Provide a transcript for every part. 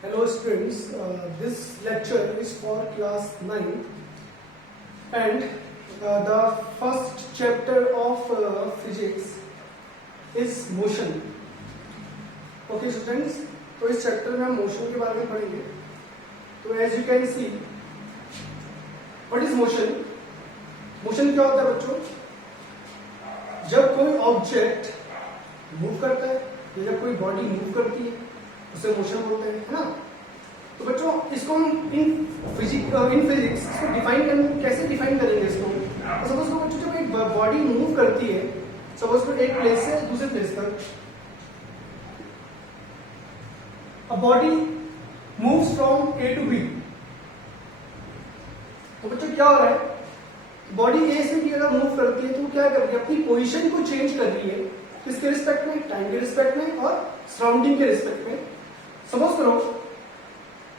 Hello students, this lecture is for class 9 and the first chapter of physics is motion. Okay students, तो इस chapter में हम motion के बारे में पढ़ेंगे. तो as you can see, what is motion? Motion क्या होता है बच्चों? जब कोई ऑब्जेक्ट मूव करता है या जब कोई बॉडी मूव करती है उसे मोशन बोलते हैं, है ना? तो बच्चों इसको हम इन फिजिक्स इसको कैसे डिफाइन करेंगे इसको? तो सपोज को बच्चों जब एक बॉडी मूव करती है, सपोज को एक प्लेस से दूसरे प्लेस तक, a body moves from A to B. तो बच्चों क्या हो रहा है? बॉडी ए से बी अगर मूव करती है तो क्या कर रही है? अपनी पोजीशन को चेंज कर रही है. किसके रिस्पेक्ट में? टाइम के रिस्पेक्ट में और सराउंडिंग के रिस्पेक्ट में. सपोज करो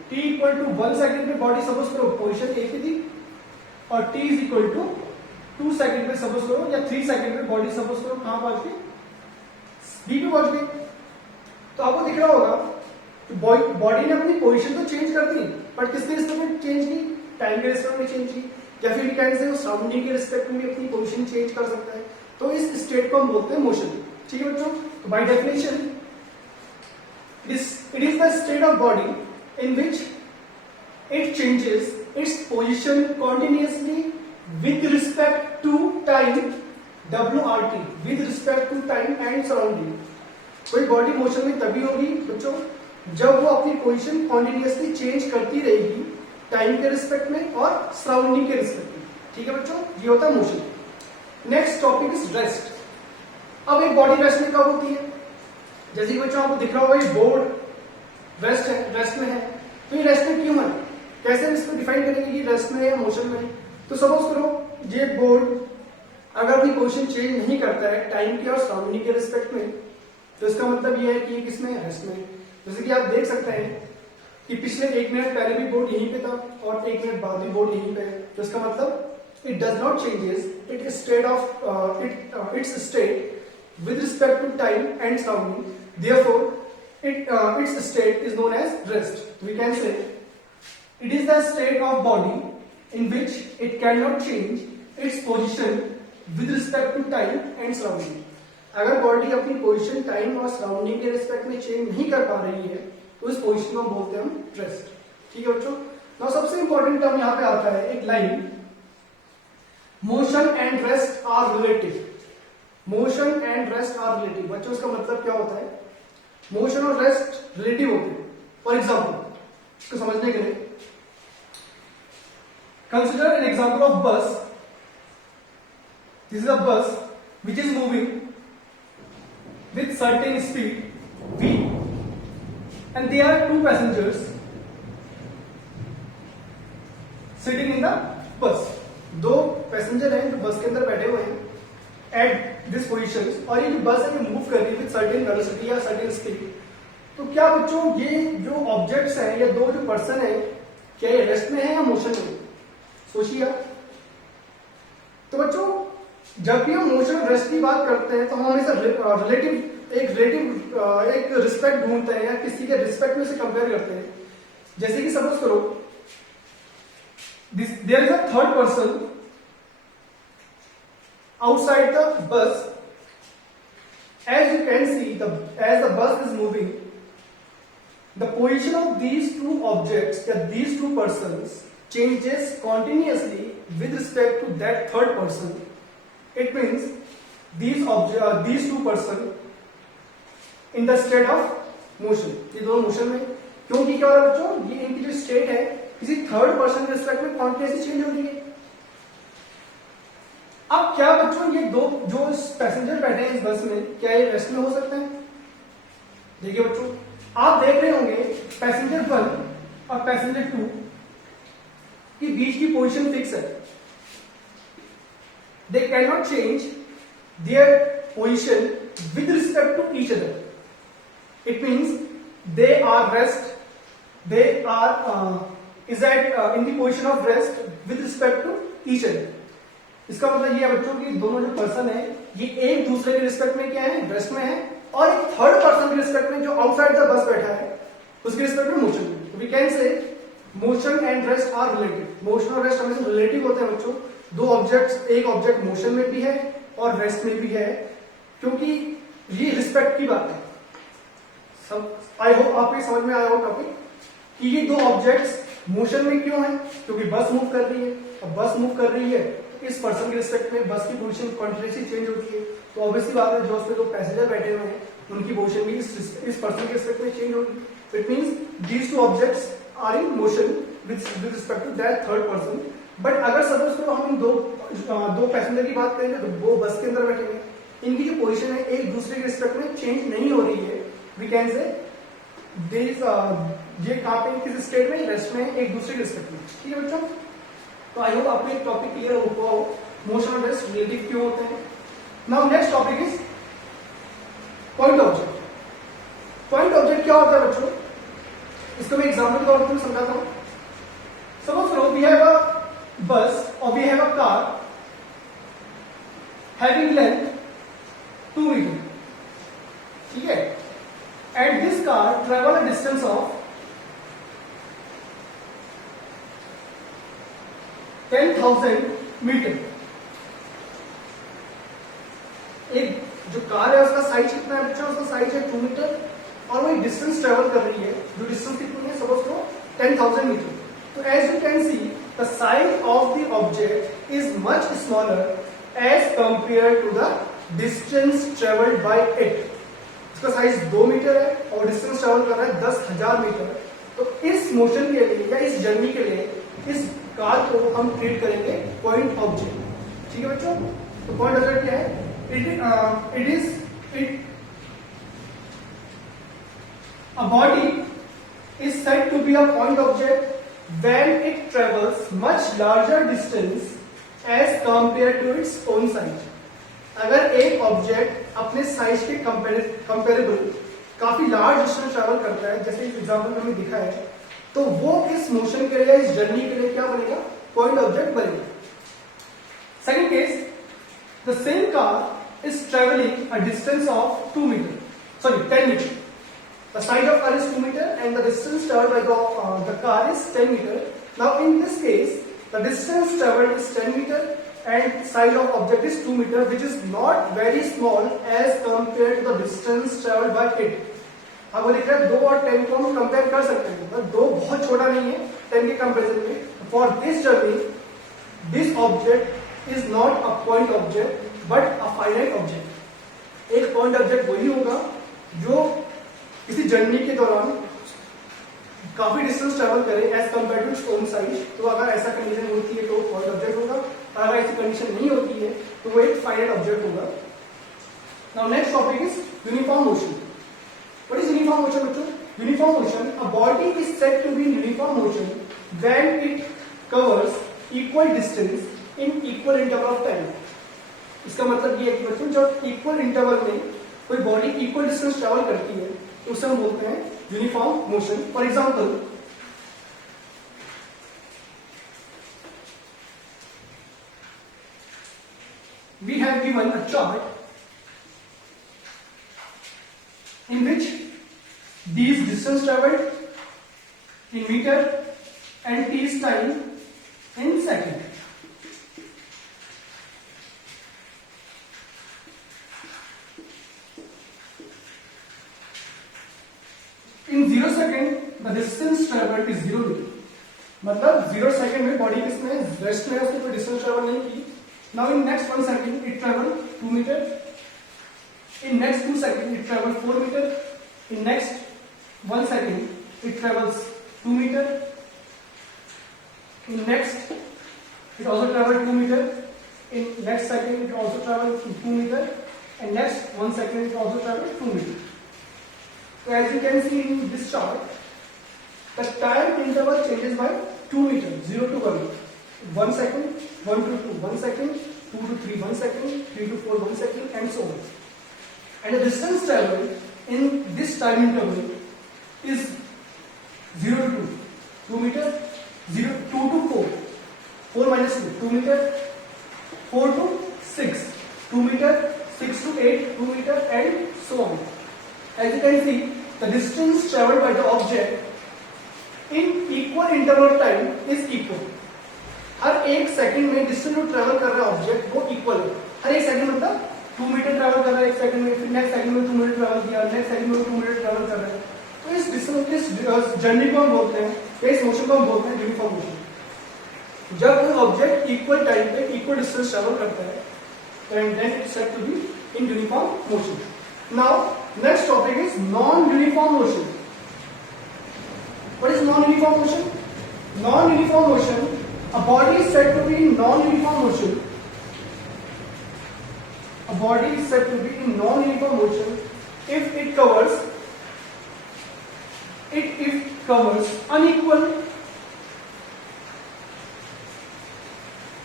t इक्वल टू 1 सेकेंड में बॉडी सपोज करो पोजीशन ए पे थी और t is equal to 2 second में सपोज करो या 3 सेकेंड में बॉडी सपोज करो कहां पहुंच गई? बी पे पहुंच गई. तो आपको दिख रहा होगा कि बॉडी ने अपनी पोजीशन तो चेंज कर दी, बट किसके रिस्पेक्ट में चेंज की? टाइम के रिस्पेक्ट में चेंज की, या फिर कैन से वो सराउंडिंग के रिस्पेक्ट में भी अपनी पोजीशन चेंज कर सकता है. तो इस स्टेट को हम बोलते हैं मोशन. ठीक है बच्चों? तो by definition it is the state of body in which it changes its position continuously with respect to time, WRT, with respect to time and surrounding. कोई बॉडी मोशन में तभी होगी बच्चों जब वो अपनी पोजीशन कॉन्टिन्यूसली चेंज करती रहेगी टाइम के रिस्पेक्ट में और सराउंडिंग के रिस्पेक्ट में. ठीक है बच्चों, ये होता है motion. Next topic is rest. अब एक बॉडी रेस्ट में कब होती है? जैसे कि बच्चों आपको दिख रहा होगा ये बोर्ड रेस्ट में है. तो ये रेस्ट में क्यों है? कैसे हम इसको डिफाइन करेंगे कि रेस्ट में है या मोशन में? तो सपोज करो ये बोर्ड अगर अपनी पोजीशन चेंज नहीं करता है टाइम के और सराउंडिंग के रिस्पेक्ट में, तो इसका मतलब ये है कि ये किसमें है? रेस्ट में. जैसे कि आप देख सकते हैं कि पिछले 1 मिनट पहले भी बोर्ड यहीं पे था और 1 मिनट बाद भी बोर्ड यहीं पे है. तो इसका मतलब it does not changes its state with respect to time and surrounding. Therefore, its state is known as rest. We can say it is the state of body in which it cannot change its position with respect to time and surrounding. अगर body अपनी position time और surrounding के respect में change नहीं कर पा रही है तो इस पोजीशन को हम बोलते हैं हम रेस्ट. ठीक है बच्चों? नाउ सबसे इंपॉर्टेंट टर्म यहाँ पे आता है एक line, motion and rest are relative. Motion and rest are relative. बच्चों इसका मतलब क्या होता है? मोशन और रेस्ट रिलेटिव होते हैं. फॉर एग्जाम्पल इसको समझने के लिए कंसिडर एन एग्जाम्पल ऑफ बस. दिस इज अ बस which is moving with certain speed v and there are 2 passengers sitting in the bus. 2 passenger हैं जो बस के अंदर बैठे हुए हैं एट दिस पोजिशन, और ये जो बस है ये मूव कर रही है विद सर्टेन वेलोसिटी या सर्टेन स्पीड. तो क्या बच्चों ये जो ऑब्जेक्ट्स हैं या 2 जो पर्सन है क्या ये रेस्ट में है या मोशन में? सोचिए आप. तो बच्चों जब भी हम मोशन और रेस्ट की बात करते हैं तो हम हमेशा एक रिस्पेक्ट ढूंढते हैं या किसी के रिस्पेक्ट में से कंपेयर करते हैं. जैसे कि सपोज करो there is a third person outside the bus. As you can see, as the bus is moving, the position of these 2 objects, these 2 persons changes continuously with respect to that third person. It means these 2 persons in the state of motion. ये दोनों motion में. क्योंकि क्या हो रहा है बच्चों? ये इनकी जो स्टेट है किसी थर्ड पर्सन के रिस्पेक्ट में कॉन्टिन्यूसली चेंज हो रही है. अब क्या बच्चों ये 2 जो पैसेंजर बैठे हैं इस बस में क्या ये रेस्ट में हो सकते हैं? देखिए बच्चों आप देख रहे होंगे पैसेंजर 1 और पैसेंजर 2 के बीच की पोजीशन फिक्स है. They can not change their position with respect to each other. It means they are rest, they are is at in the position of rest with respect to each other. इसका मतलब ये है बच्चों कि दोनों जो person है ये एक दूसरे के रिस्पेक्ट में क्या है? रेस्ट में है. और एक थर्ड पर्सन के रिस्पेक्ट में जो आउटसाइड द बस बैठा है उसके रिस्पेक्ट में motion. We can say motion and rest are related. Motion और रेस्ट हमेशा रिलेटिव होते हैं बच्चों। दो ऑब्जेक्ट्स, एक ऑब्जेक्ट मोशन में भी है और रेस्ट में भी है, क्योंकि ये रिस्पेक्ट की बात है। सब आई होप आपको समझ में आया हो टॉपिक कि ये दो ऑब्जेक्ट्स मोशन में क्यों है, क्योंकि बस मूव कर रही है। अब बस मूव कर रही है तो इस पर्सन के रिस्पेक्ट में बस की पोजीशन कॉन्टिन्यूसली चेंज होती है, तो ऑब्वियसली बात है जो उस पे दो पैसेंजर बैठे हुए हैं उनकी पोजीशन भी इस पर्सन के रिस्पेक्ट में चेंज होगी। It means these two objects are in motion with respect to that third person. But अगर सपोज करो हम दो पैसेंजर की बात करेंगे तो वो बस के अंदर बैठेंगे, इनकी जो पोजीशन है एक दूसरे के रिस्पेक्ट में चेंज नहीं हो रही है। वी कैन से ये कहाँ पे किस स्टेट में, रेस्ट में, एक दूसरे के रिस्पेक्ट में। ठीक है बच्चों, तो आई होप आपको एक टॉपिक क्लियर हुआ हो मोशन और रेस्ट रिलेटिव क्यों होते हैं। Now next topic is point object. Point object क्या होता है बच्चों, इसको मैं एग्जांपल के तौर पर समझाता हूं। सपोज करो वी हैव अ बस और we have a car having length 2 meter, ठीक है, and this car travel a distance of 10,000 meter. एक जो कार है उसका साइज कितना है बच्चों, उसका साइज है 2 मीटर और वो डिस्टेंस ट्रेवल कर रही है, जो डिस्टेंस कितनी है सपोज करो 10,000 मीटर। तो as you can see the size of the object is much smaller as compare to the distance travelled by it. इसका साइज 2 मीटर है और डिस्टेंस ट्रेवल कर रहा है 10,000 मीटर। तो इस मोशन के लिए या इस जर्नी के लिए इस कार को हम ट्रीट करेंगे पॉइंट ऑब्जेक्ट। ठीक है बच्चों, तो पॉइंट ऑब्जेक्ट क्या है, a body is said to be a point object when it travels much larger distance as compared to its own size। अगर एक ऑब्जेक्ट अपने साइज के कंपेरेबल काफी लार्ज डिस्टेंस ट्रैवल करता है, जैसे इस एग्जांपल में हमें दिखा है, तो वो इस मोशन के लिए, इस जर्नी के लिए क्या बनेगा, पॉइंट ऑब्जेक्ट बनेगा। Second case, the same car is travelling a distance of 2 meter, sorry 10 meter. The size of car is 2 meter and the distance traveled by the car is 10 meter. Now in this case, the distance traveled is 10 meter and size of object is 2 meter, which is not very small as compared to the distance traveled by it. अब वो लिख रहा है 2 और 10 को हम compare कर सकते हैं, मतलब 2 बहुत छोटा नहीं है 10 के कंपेरिजन में। For this journey this object is not a point object but a finite object. एक पॉइंट ऑब्जेक्ट वही होगा जो किसी जर्नी के दौरान काफी डिस्टेंस ट्रैवल करे as compare to its own size. तो अगर ऐसा कंडीशन होती है तो पॉइंट ऑब्जेक्ट होगा, अगर ऐसी कंडीशन नहीं होती है तो वो एक फाइनाइट ऑब्जेक्ट होगा। Now next topic is uniform motion. What is uniform motion बच्चों? Uniform motion, a body is said to be in uniform motion when it covers equal distance in equal interval of time. इसका मतलब ये है कि बच्चों जब equal interval में कोई बॉडी इक्वल डिस्टेंस ट्रैवल करती है तो उसे हम बोलते हैं uniform motion. For example, we have given a chart in which these distance traveled in meter and t is time in second. In 0 second the distance traveled is 0 meter, मतलब 0 second में body किसने rest में, उसने कोई distance travel नहीं की। Now in next 1 second it travel 2 meter, in next 2 second it travel 4 meter, in next 1 second it travels 2 meter, in next it also travel 2 meter, in next second it also travel 2 meter, and next 1 second it also travel 2 meter. So as you can see in this chart, the time interval changes by 2 meters, 0 to 1, 1 second, 1 to 2, 1 second, 2 to 3, 1 second, 3 to 4, 1 second, and so on. And the distance traveled in this time interval is 0 to 2, 2 meter, 2 to 4, 4 minus 2, 2 meter, 4 to 6, 2 meter, 6 to 8, 2 meter, and so on. As you can see, the distance traveled by the object in equal interval of time is equal. हर एक second में distance जो travel कर रहा है object वो equal है. हर एक second मतलब 2 मीटर ट्रेवल कर रहा है एक सेकंड में, फिर नेक्स्ट सेकंड में 2 मीटर ट्रेवल किया, नेक्स्ट सेकंड में 2 मीटर ट्रेवल कर रहा है. तो इस डिस्टेंस इस जर्नी को हम बोलते हैं या इस मोशन को हम बोलते हैं यूनिफॉर्म मोशन. जब कोई ऑब्जेक्ट इक्वल टाइम पे इक्वल डिस्टेंस ट्रेवल करता है then it's said to be in uniform motion. Now next topic is non-uniform motion. What is non-uniform motion? Non-uniform motion, a body is said to be in non-uniform motion. A body is said to be in non-uniform motion if it covers unequal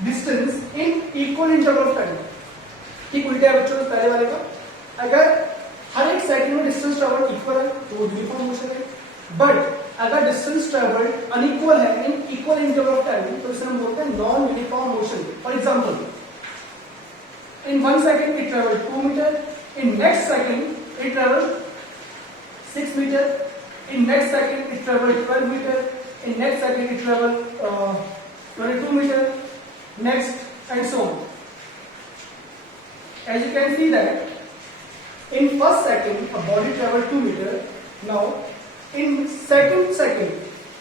distance in equal interval of time. ठीक उल्टा है बच्चों पहले वाले का. अगर हर एक second में डिस्टेंस ट्रेवल इक्वल है तो वो यूनिफॉर्म मोशन है. बट अगर डिस्टेंस ट्रेवल अनइक्वल है in equal interval of time तो इसे हम बोलते हैं non uniform motion. For example, in 1 second it travel 2 meter, in next second it travel 6 meter, in next second it travel 12 meter, in next second it travel 22 meter, next and so on. As you can see that in first second a body traveled 2 meter. Now in second,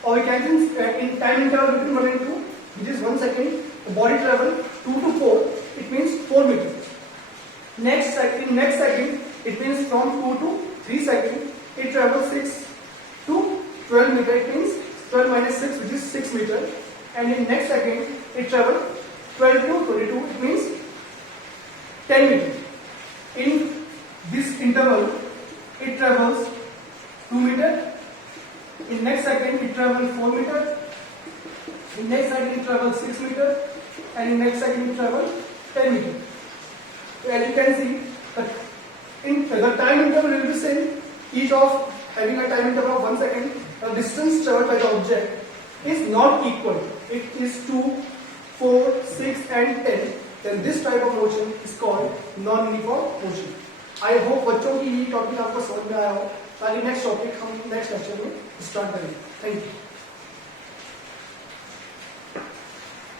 or we can say in time interval between 1 and 2, which is 1 second, the body traveled 2 to 4. It means 4 meter. Next second, it means from 2 to 3 seconds. It travels 6 to 12 meter. It means 12 minus 6, which is 6 meter. And in next second, it travels 12 to 22. It means 10 meter. In this interval, it travels 2 meter. In next second, it travels 4 meter. In next second, it travels 6 meter. And in next second, it travels 10 meter. So as you can see, the time interval will be same. Each of having a time interval of 1 second. The distance traveled by the object is not equal. It is 2, 4, 6, and 10. Then this type of motion is called non-uniform motion. I hope बच्चों की ये topic आपको समझ में आया हो, ताकि next topic हम नेक्स्ट लेक्चर में स्टार्ट करें. Thank you.